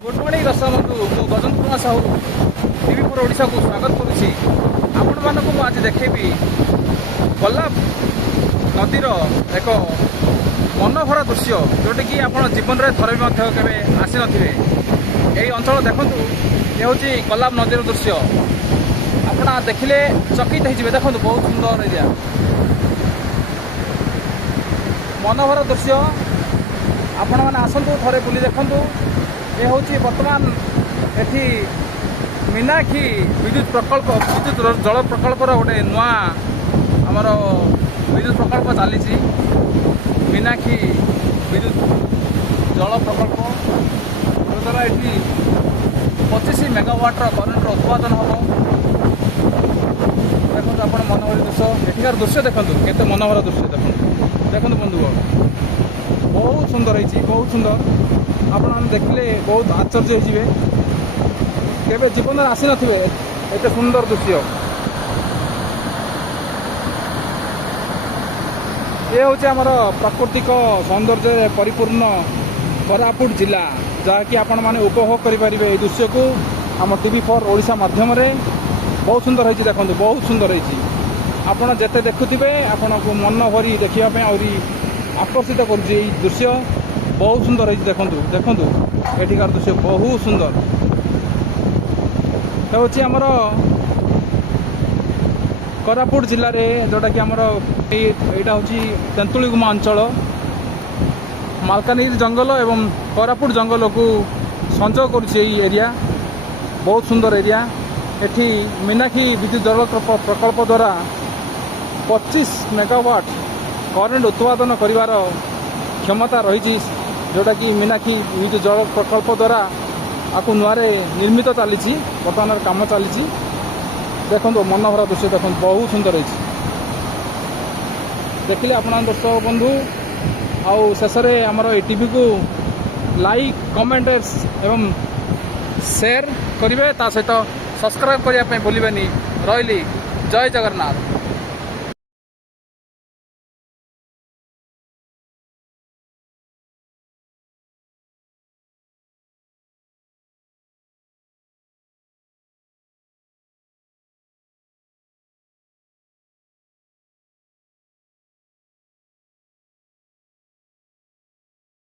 Good morning दर्शक बंधु मु गजन कुमार साहू TV4 ओडिशा को स्वागत करुच्ची आपण मानक मु आज देखेबी कोल्लाब नदीर एक मनोभरा दृश्य जोटा कि आप जीवन में थरे भी आसी नथिबे। यही अंचल देखंतु ये होची कोल्लाब नदीर दृश्य आपण देखिले चकित होइजिबे। देखंतु बहुत सुंदर एरिया मनोभरा दृश्य आपण माने आसंतु थरे बुली देखंतु। ये हूँ बर्तमान एठी मीनाक्षी विद्युत प्रकल्प विद्युत जल प्रकल्पर गोटे नुआ आमर विद्युत प्रकल्प चली मीनाक्षी विद्युत जल प्रकल्प द्वारा ये 25 मेगावाटर करेन्ट उत्पादन हम। देखो आप मनोहर दृश्य एठिकार दृश्य देखो केते मनोहर दृश्य देखो देखो बंधुगण बहुत सुंदर है बहुत सुंदर आपण देखले बहुत आश्चर्य होइजिबे। केबे जीवन में आसी नथिबे एते सुंदर दृश्य। ये हूँ आमर प्राकृतिक सौंदर्य परिपूर्ण कोरापुट जिला जहाँकि आपण माने उपभोग करें दृश्य को आम TV4 ओडिशा माध्यम बहुत सुंदर है। देखो बहुत सुंदर है आपड़ जिते देखुवे आपण को मन भरी देखापी आहरी आकर्षित कर दृश्य बहुत सुंदर है। देखो देखो एठिकार दृश्य बहुत सुंदर हूँ आमर कोरापुट जिले में जोटा कि आमर यहाँ हूँ तेंतुलीगुमा अंचल मालकानगिरी जंगल एवं कोरापुट जंगल को संजोग करुच्ची एरिया बहुत सुंदर एरिया। एठी मीनाक्षी विद्युत जल प्रकल्प द्वारा 25 मेगावाट करेन्ट उत्पादन करिवार क्षमता रही जोटा कि मीनाक्षी विद्युत जल प्रकल्प द्वारा आपको नुआरे निर्मित चली बर्तमान काम चली। देखो मनोहर दृश्य देखो बहुत सुंदर है देखिले आपण दर्शक बंधु आउ शेष में आमर ये टीवी को लाइक कमेंट एवं शेयर करेंगे ता सहित सब्सक्राइब करने भूलें। रही जय जगन्नाथ।